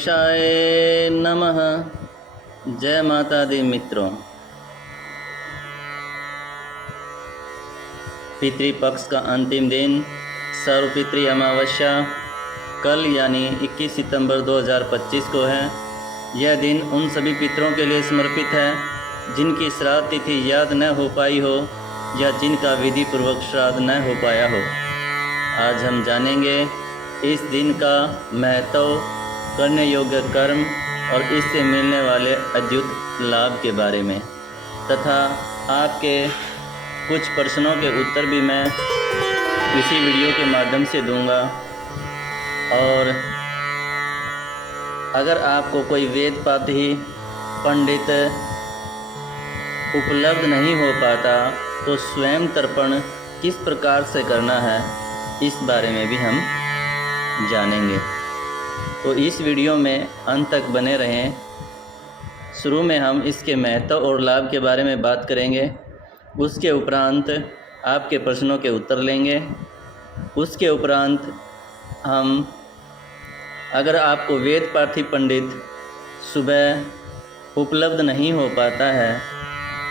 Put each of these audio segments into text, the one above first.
गणेशाय नमः। जय माता दी मित्रों। पितृपक्ष का अंतिम दिन सर्वपितृ अमावस्या कल यानी 21 सितंबर 2025 को है। यह दिन उन सभी पितरों के लिए समर्पित है जिनकी श्राद्ध तिथि याद न हो पाई हो या जिनका विधि पूर्वक श्राद्ध न हो पाया हो। आज हम जानेंगे इस दिन का महत्व, करने योग्य कर्म और इससे मिलने वाले अद्भुत लाभ के बारे में, तथा आपके कुछ प्रश्नों के उत्तर भी मैं इसी वीडियो के माध्यम से दूंगा। और अगर आपको कोई वेद पाठी पंडित उपलब्ध नहीं हो पाता तो स्वयं तर्पण किस प्रकार से करना है, इस बारे में भी हम जानेंगे। तो इस वीडियो में अंत तक बने रहें। शुरू में हम इसके महत्व और लाभ के बारे में बात करेंगे। उसके उपरांत आपके प्रश्नों के उत्तर लेंगे। उसके उपरांत हम, अगर आपको वेद पाठी पंडित सुबह उपलब्ध नहीं हो पाता है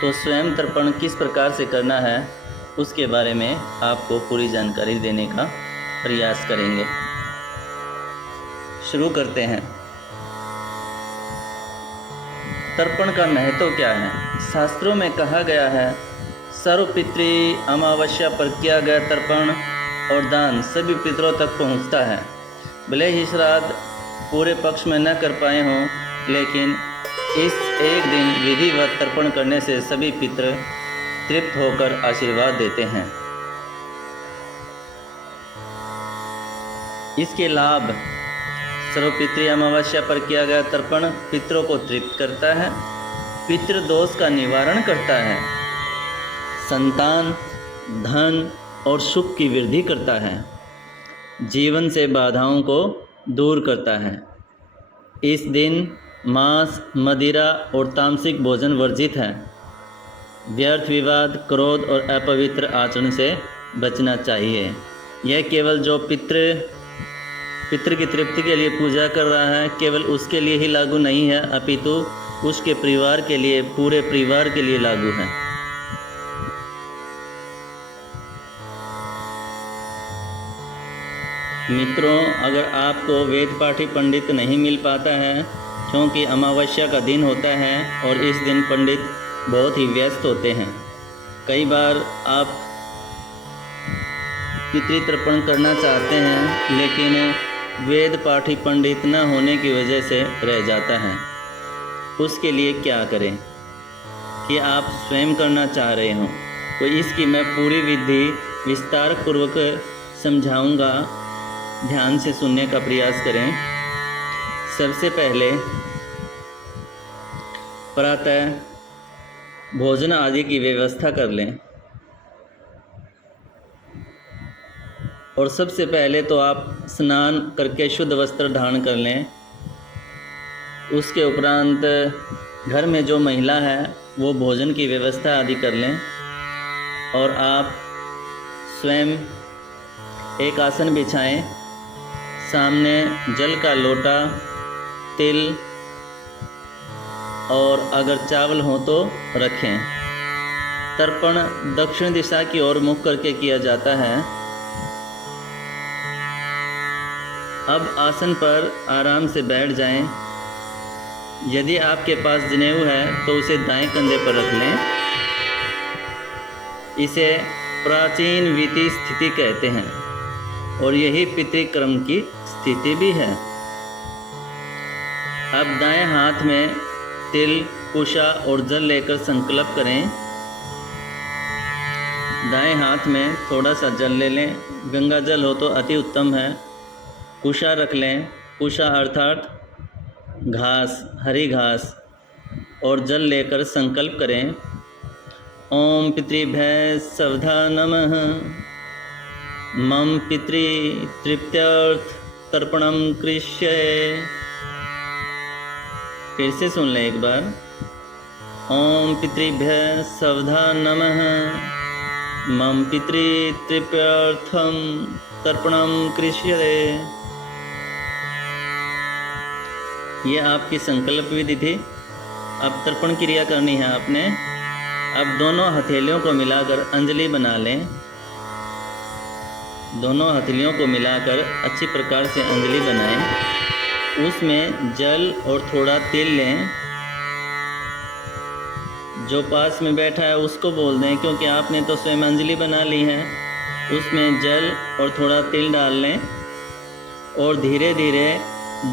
तो स्वयं तर्पण किस प्रकार से करना है, उसके बारे में आपको पूरी जानकारी देने का प्रयास करेंगे। शुरू करते हैं। तर्पण का महत्व क्या है? शास्त्रों में कहा गया है, सर्वपितृ अमावस्या पर किया गया तर्पण और दान सभी पितरों तक पहुंचता है। भले ही श्राद्ध पूरे पक्ष में न कर पाए हों, लेकिन इस एक दिन विधिवत तर्पण करने से सभी पितर तृप्त होकर आशीर्वाद देते हैं। इसके लाभ: सर्वपितृ अमावस्या पर किया गया तर्पण पितरों को तृप्त करता है, पितृ दोष का निवारण करता है, संतान, धन और सुख की वृद्धि करता है, जीवन से बाधाओं को दूर करता है। इस दिन मांस, मदिरा और तामसिक भोजन वर्जित है। व्यर्थ विवाद, क्रोध और अपवित्र आचरण से बचना चाहिए। यह केवल जो पितृ की तृप्ति के लिए पूजा कर रहा है, केवल उसके लिए ही लागू नहीं है, अपितु उसके परिवार के लिए, पूरे परिवार के लिए लागू है। मित्रों, अगर आपको वेद पाठी पंडित नहीं मिल पाता है, क्योंकि अमावस्या का दिन होता है और इस दिन पंडित बहुत ही व्यस्त होते हैं, कई बार आप पितृतर्पण करना चाहते हैं लेकिन वेद पाठी पंडित न होने की वजह से रह जाता है। उसके लिए क्या करें कि आप स्वयं करना चाह रहे हों, तो इसकी मैं पूरी विधि विस्तार पूर्वक समझाऊंगा। ध्यान से सुनने का प्रयास करें। सबसे पहले प्रातः भोजन आदि की व्यवस्था कर लें। और सबसे पहले तो आप स्नान करके शुद्ध वस्त्र धारण कर लें। उसके उपरांत घर में जो महिला है वो भोजन की व्यवस्था आदि कर लें। और आप स्वयं एक आसन बिछाएं, सामने जल का लोटा, तिल और अगर चावल हो तो रखें। तर्पण दक्षिण दिशा की ओर मुख करके किया जाता है। अब आसन पर आराम से बैठ जाएं। यदि आपके पास जनेऊ है तो उसे दाएं कंधे पर रख लें। इसे प्राचीन विधि स्थिति कहते हैं और यही पितृक्रम की स्थिति भी है। अब दाएं हाथ में तिल, कुशा और जल लेकर संकल्प करें। दाएं हाथ में थोड़ा सा जल ले लें, गंगा जल हो तो अति उत्तम है। कुशा रख लें। कुशा अर्थात घास, हरी घास, और जल लेकर संकल्प करें। ओम पितृभ्यः सवधा नमः, मम पितृ तृप्त्यर्थ तर्पणम कृष्ये। फिर से सुन लें एक बार। ओम पितृभ्यः सवधा नमः, मम पितृ तृप्त्यर्थम तर्पणम कृष्ये। ये आपकी संकल्प विधि थी। अब तर्पण क्रिया करनी है आपने। अब दोनों हथेलियों को मिलाकर अंजलि बना लें। दोनों हथेलियों को मिलाकर अच्छी प्रकार से अंजलि बनाएं। उसमें जल और थोड़ा तिल लें। जो पास में बैठा है उसको बोल दें, क्योंकि आपने तो स्वयं अंजलि बना ली है। उसमें जल और थोड़ा तिल डाल लें और धीरे धीरे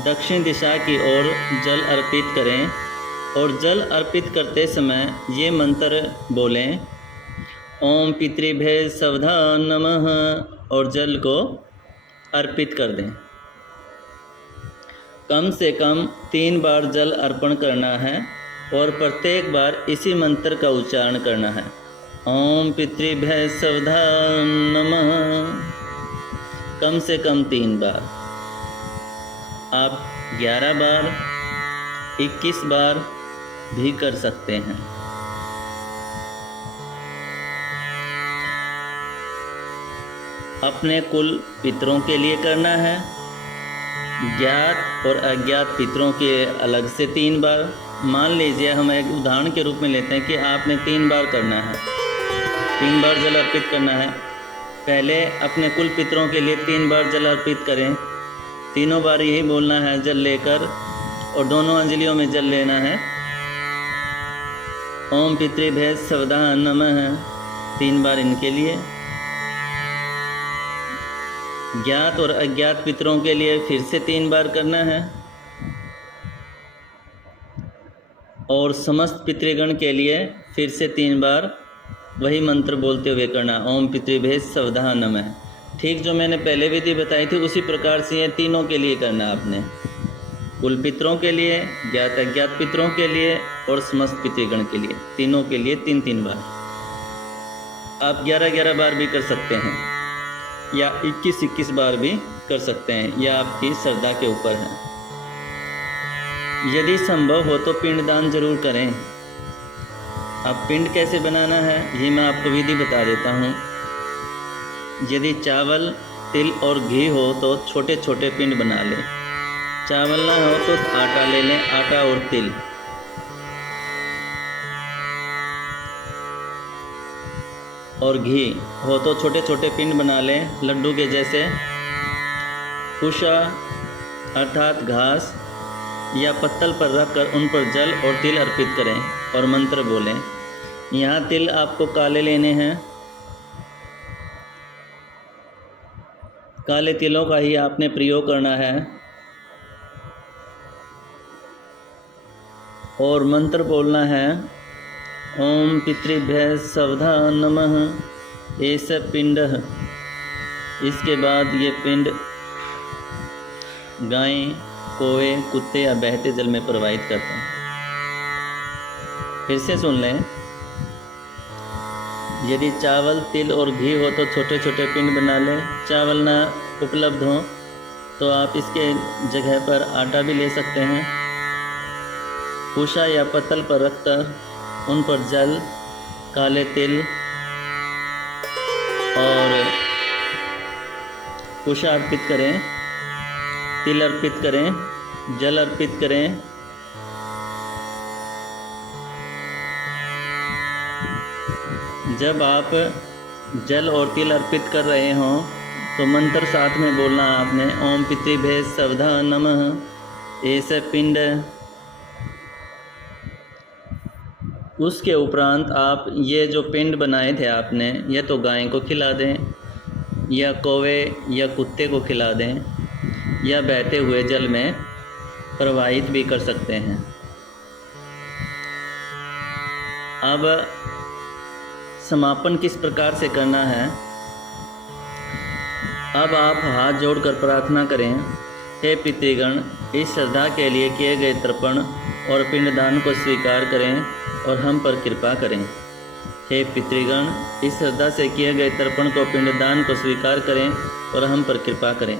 दक्षिण दिशा की ओर जल अर्पित करें। और जल अर्पित करते समय ये मंत्र बोलें, ओम पितृभ्य सवधा नमः, और जल को अर्पित कर दें। कम से कम 3 बार जल अर्पण करना है और प्रत्येक बार इसी मंत्र का उच्चारण करना है, ओम पितृभ्य सवधा नमः, कम से कम 3 बार। आप 11 बार, 21 बार भी कर सकते हैं। अपने कुल पितरों के लिए करना है। ज्ञात और अज्ञात पितरों के अलग से 3 बार। मान लीजिए हम एक उदाहरण के रूप में लेते हैं कि आपने 3 बार करना है, 3 बार जल अर्पित करना है। पहले अपने कुल पितरों के लिए 3 बार जल अर्पित करें। तीनों बार यही बोलना है जल लेकर, और दोनों अंजलियों में जल लेना है। ओम पितृभ्य सवधा नमः 3 बार इनके लिए। ज्ञात और अज्ञात पितरों के लिए फिर से 3 बार करना है। और समस्त पितृगण के लिए फिर से 3 बार वही मंत्र बोलते हुए करना, ओम पितृभ्य सवधा नमः। ठीक जो मैंने पहले विधि बताई थी उसी प्रकार से ये तीनों के लिए करना आपने। कुल पितरों के लिए, ज्ञात अज्ञात पितरों के लिए और समस्त पितृगण के लिए, तीनों के लिए 3-3 बार। आप 11-11 बार भी कर सकते हैं या 21-21 बार भी कर सकते हैं, यह आपकी श्रद्धा के ऊपर है। यदि संभव हो तो पिंडदान जरूर करें। अब पिंड कैसे बनाना है ये मैं आपको विधि बता देता हूँ। यदि चावल, तिल और घी हो तो छोटे छोटे पिंड बना लें। चावल ना हो तो आटा ले लें, आटा और तिल। और घी हो तो छोटे छोटे पिंड बना लें, लड्डू के जैसे। कुशा अर्थात घास या पत्तल पर रखकर उन पर जल और तिल अर्पित करें और मंत्र बोलें। यहाँ तिल आपको काले लेने हैं। काले तिलों का ही आपने प्रयोग करना है। और मंत्र बोलना है, ओम पितृभ्य सवधा नमः एष पिंडः। इसके बाद ये पिंड गाय, कौवे, कुत्ते या बहते जल में प्रवाहित करते हैं। फिर से सुन लें। यदि चावल, तिल और घी हो तो छोटे छोटे पिंड बना लें। चावल ना उपलब्ध हो तो आप इसके जगह पर आटा भी ले सकते हैं। कुशा या पत्तल पर रखकर उन पर जल, काले तिल और कुशा अर्पित करें, तिल अर्पित करें, जल अर्पित करें। जब आप जल और तिल अर्पित कर रहे हों तो मंत्र साथ में बोलना आपने, ओम पितृभ्य सवधा नमः एष पिंड। उसके उपरांत आप ये जो पिंड बनाए थे आपने, या तो गाय को खिला दें या कौवे या कुत्ते को खिला दें या बहते हुए जल में प्रवाहित भी कर सकते हैं। अब समापन किस प्रकार से करना है। अब आप हाथ जोड़कर प्रार्थना करें, हे पितृगण, इस श्रद्धा के लिए किए गए तर्पण और पिंडदान को स्वीकार करें और हम पर कृपा करें। हे पितृगण, इस श्रद्धा से किए गए तर्पण को, पिंडदान को स्वीकार करें और हम पर कृपा करें।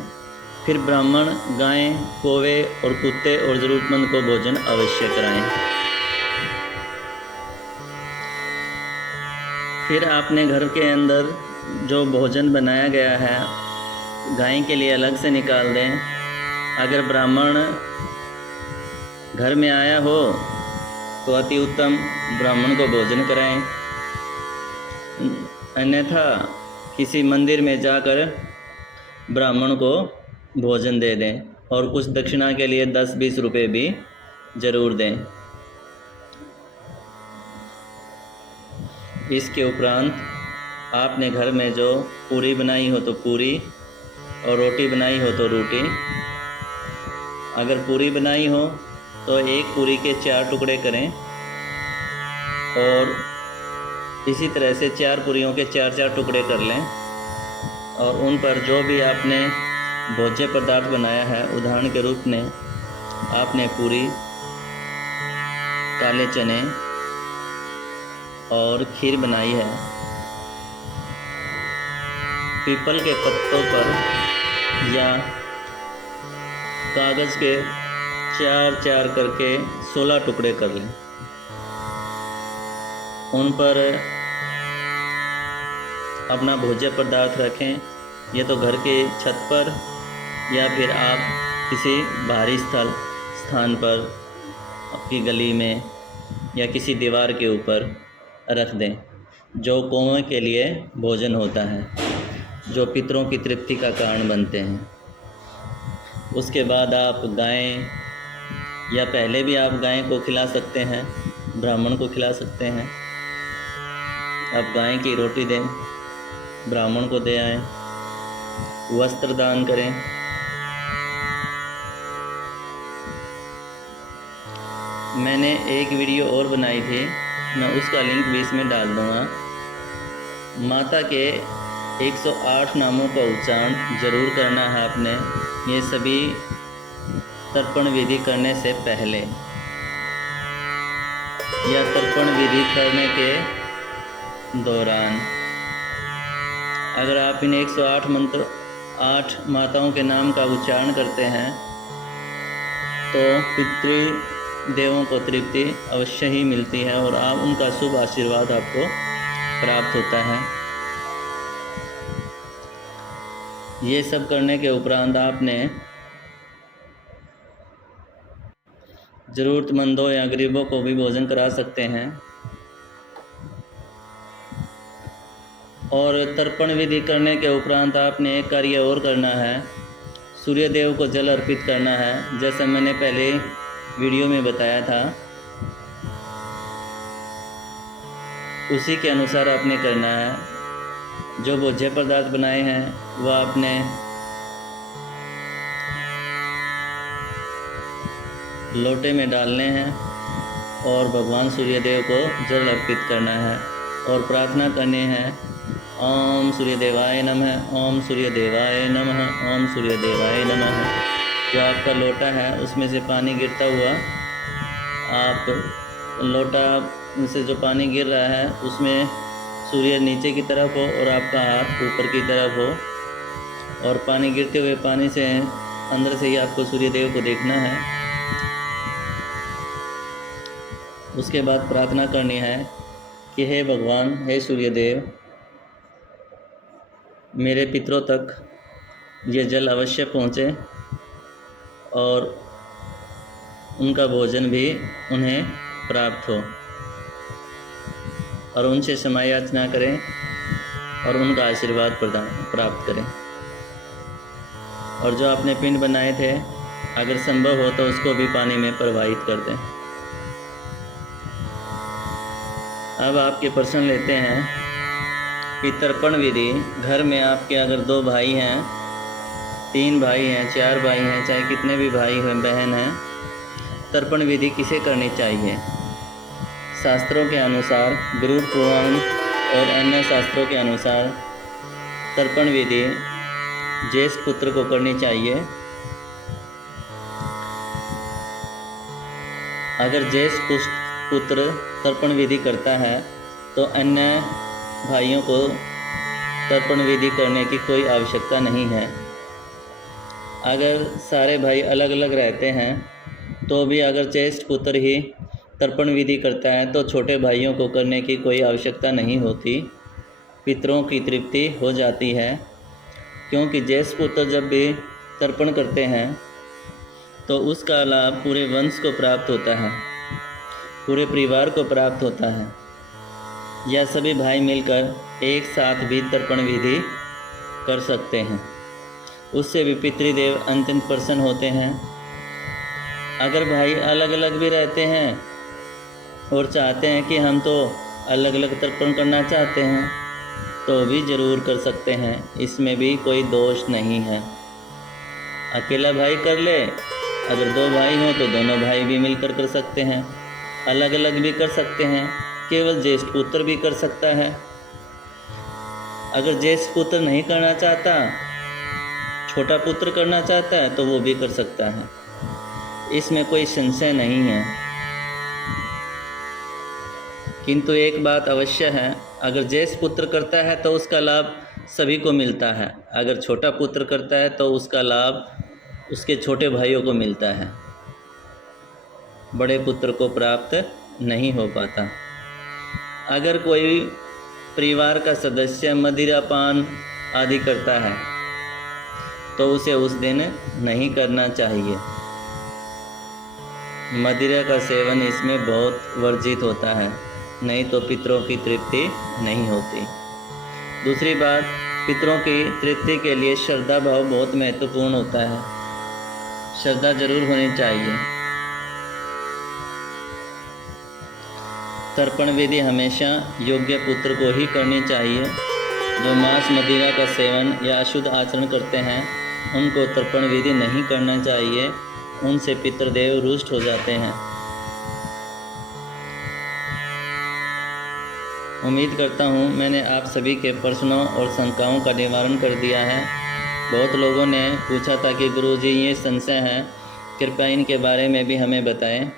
फिर ब्राह्मण, गाय, कौवे और कुत्ते और ज़रूरतमंद को भोजन अवश्य कराएं। फिर आपने घर के अंदर जो भोजन बनाया गया है गाय के लिए अलग से निकाल दें। अगर ब्राह्मण घर में आया हो तो अति उत्तम ब्राह्मण को भोजन कराएं, अन्यथा किसी मंदिर में जाकर ब्राह्मण को भोजन दे दें और कुछ दक्षिणा के लिए 10-20 रुपए भी ज़रूर दें। इसके उपरांत आपने घर में जो पूरी बनाई हो तो पूरी और रोटी बनाई हो तो रोटी। अगर पूरी बनाई हो तो एक पूरी के 4 टुकड़े करें और इसी तरह से 4 पूरियों के 4-4 टुकड़े कर लें और उन पर जो भी आपने भोज्य पदार्थ बनाया है, उदाहरण के रूप में आपने पूरी, काले चने और खीर बनाई है, पीपल के पत्तों पर या कागज़ के 4-4 करके 16 टुकड़े कर लें। उन पर अपना भोज्य पदार्थ रखें, ये तो घर के छत पर या फिर आप किसी बाहरी स्थान पर आपकी गली में या किसी दीवार के ऊपर रख दें, जो कौमों के लिए भोजन होता है, जो पितरों की तृप्ति का कारण बनते हैं। उसके बाद आप गाय या पहले भी आप गाय को खिला सकते हैं, ब्राह्मण को खिला सकते हैं। आप गाय की रोटी दें, ब्राह्मण को दे आएं, वस्त्र दान करें। मैंने एक वीडियो और बनाई थी, मैं उसका लिंक भी इसमें डाल दूँगा। माता के 108 नामों का उच्चारण ज़रूर करना है आपने, ये सभी तर्पण विधि करने से पहले या तर्पण विधि करने के दौरान। अगर आप इन 108 मंत्र 8 माताओं के नाम का उच्चारण करते हैं तो पितृदेवों को तृप्ति अवश्य ही मिलती है और आप उनका शुभ आशीर्वाद आपको प्राप्त होता है। ये सब करने के उपरांत आपने ज़रूरतमंदों या गरीबों को भी भोजन करा सकते हैं। और तर्पण विधि करने के उपरांत आपने एक कार्य और करना है, सूर्य देव को जल अर्पित करना है। जैसा मैंने पहले वीडियो में बताया था, उसी के अनुसार आपने करना है। जो भोज्य पदार्थ बनाए हैं वह आपने लोटे में डालने हैं और भगवान सूर्यदेव को जल अर्पित करना है और प्रार्थना करनी है, ओम सूर्यदेवाय नमः, ओम सूर्यदेवाय नमः, ओम सूर्यदेवाय नमः। जो आपका लोटा है उसमें से पानी गिरता हुआ, आप लोटा से जो पानी गिर रहा है उसमें सूर्य नीचे की तरफ हो और आपका हाथ ऊपर की तरफ हो और पानी गिरते हुए पानी से अंदर से ही आपको सूर्यदेव को देखना है। उसके बाद प्रार्थना करनी है कि हे भगवान, हे सूर्यदेव, मेरे पितरों तक ये जल अवश्य पहुँचे और उनका भोजन भी उन्हें प्राप्त हो और उनसे क्षमा याचना करें और उनका आशीर्वाद प्राप्त करें। और जो आपने पिंड बनाए थे, अगर संभव हो तो उसको भी पानी में प्रवाहित कर दें। अब आपके प्रश्न लेते हैं कि तर्पण विधि घर में आपके अगर 2 भाई हैं, 3 भाई हैं, 4 भाई हैं, चाहे कितने भी भाई हैं, बहन हैं, तर्पण विधि किसे करनी चाहिए? शास्त्रों के अनुसार, गुरु पुराण और अन्य शास्त्रों के अनुसार तर्पण विधि ज्येष्ठ पुत्र को करनी चाहिए। अगर ज्येष्ठ पुत्र तर्पण विधि करता है तो अन्य भाइयों को तर्पण विधि करने की कोई आवश्यकता नहीं है। अगर सारे भाई अलग अलग रहते हैं तो भी अगर ज्येष्ठ पुत्र ही तर्पण विधि करता है तो छोटे भाइयों को करने की कोई आवश्यकता नहीं होती, पितरों की तृप्ति हो जाती है। क्योंकि ज्येष्ठ पुत्र जब भी तर्पण करते हैं तो उसका लाभ पूरे वंश को प्राप्त होता है, पूरे परिवार को प्राप्त होता है। या सभी भाई मिलकर एक साथ भी तर्पण विधि कर सकते हैं, उससे भी पितृदेव अत्यंत प्रसन्न होते हैं। अगर भाई अलग अलग भी रहते हैं और चाहते हैं कि हम तो अलग अलग तर्पण करना चाहते हैं, तो भी ज़रूर कर सकते हैं, इसमें भी कोई दोष नहीं है। अकेला भाई कर ले, अगर 2 भाई हों तो दोनों भाई भी मिलकर कर सकते हैं, अलग अलग भी कर सकते हैं, केवल ज्येष्ठ पुत्र भी कर सकता है। अगर ज्येष्ठ पुत्र नहीं करना चाहता, छोटा पुत्र करना चाहता है, तो वो भी कर सकता है, इसमें कोई संशय नहीं है। किंतु एक बात अवश्य है, अगर ज्येष्ठ पुत्र करता है तो उसका लाभ सभी को मिलता है, अगर छोटा पुत्र करता है तो उसका लाभ उसके छोटे भाइयों को मिलता है, बड़े पुत्र को प्राप्त नहीं हो पाता। अगर कोई परिवार का सदस्य मदिरापान आदि करता है तो उसे उस दिन नहीं करना चाहिए। मदिरा का सेवन इसमें बहुत वर्जित होता है, नहीं तो पितरों की तृप्ति नहीं होती। दूसरी बात, पितरों की तृप्ति के लिए श्रद्धा भाव बहुत महत्वपूर्ण होता है, श्रद्धा जरूर होनी चाहिए। तर्पण विधि हमेशा योग्य पुत्र को ही करनी चाहिए। जो मांस मदिरा का सेवन या अशुद्ध आचरण करते हैं, उनको तर्पण विधि नहीं करना चाहिए, उनसे पितृदेव रुष्ट हो जाते हैं। उम्मीद करता हूँ मैंने आप सभी के प्रश्नों और शंकाओं का निवारण कर दिया है। बहुत लोगों ने पूछा था कि गुरुजी ये संशय है, कृपया इनके बारे में भी हमें बताएं।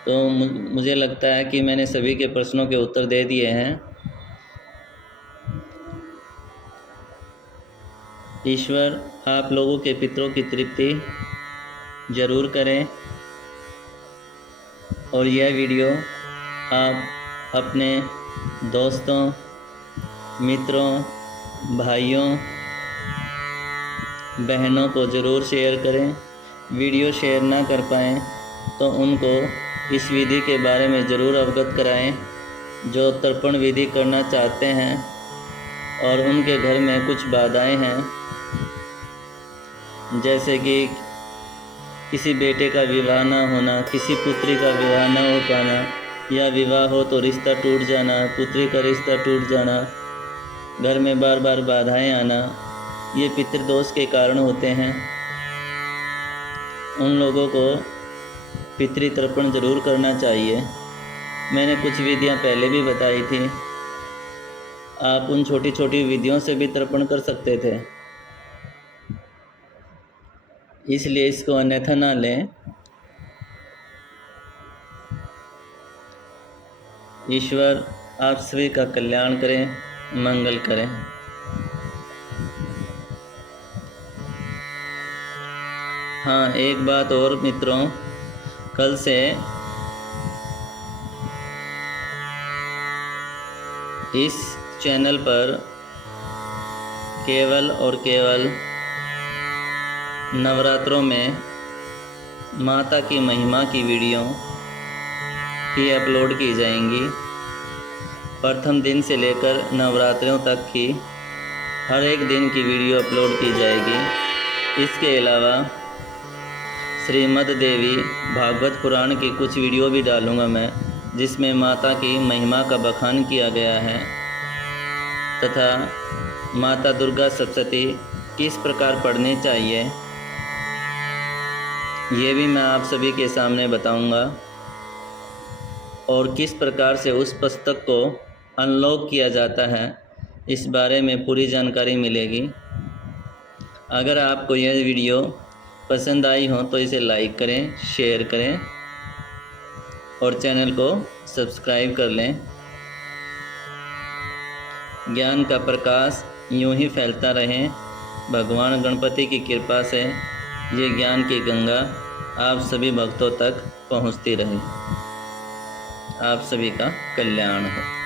तो मुझे लगता है कि मैंने सभी के प्रश्नों के उत्तर दे दिए हैं। ईश्वर आप लोगों के पितरों की तृप्ति जरूर करें, और यह वीडियो आप अपने दोस्तों, मित्रों, भाइयों, बहनों को ज़रूर शेयर करें। वीडियो शेयर ना कर पाएँ तो उनको इस विधि के बारे में ज़रूर अवगत कराएं। जो तर्पण विधि करना चाहते हैं और उनके घर में कुछ बाधाएं हैं, जैसे कि किसी बेटे का विवाह ना होना, किसी पुत्री का विवाह ना हो पाना, या विवाह हो तो रिश्ता टूट जाना, पुत्री का रिश्ता टूट जाना, घर में बार बार बाधाएं आना, ये पितृदोष के कारण होते हैं। उन लोगों को पितृ तर्पण जरूर करना चाहिए। मैंने कुछ विधियां पहले भी बताई थी, आप उन छोटी छोटी विधियों से भी तर्पण कर सकते थे, इसलिए इसको अन्यथा ना लें। ईश्वर आप सभी का कल्याण करें, मंगल करें। हाँ, एक बात और मित्रों, कल से इस चैनल पर केवल और केवल नवरात्रों में माता की महिमा की वीडियो ही अपलोड की जाएंगी। प्रथम दिन से लेकर नवरात्रों तक की हर एक दिन की वीडियो अपलोड की जाएगी। इसके अलावा श्रीमद् देवी भागवत पुराण की कुछ वीडियो भी डालूँगा मैं, जिसमें माता की महिमा का बखान किया गया है तथा माता दुर्गा सप्तशती किस प्रकार पढ़नी चाहिए, ये भी मैं आप सभी के सामने बताऊंगा। और किस प्रकार से उस पुस्तक को अनलॉक किया जाता है, इस बारे में पूरी जानकारी मिलेगी। अगर आपको यह वीडियो पसंद आई हो तो इसे लाइक करें, शेयर करें और चैनल को सब्सक्राइब कर लें। ज्ञान का प्रकाश यूं ही फैलता रहे। भगवान गणपति की कृपा से ये ज्ञान की गंगा आप सभी भक्तों तक पहुंचती रहे। आप सभी का कल्याण हो।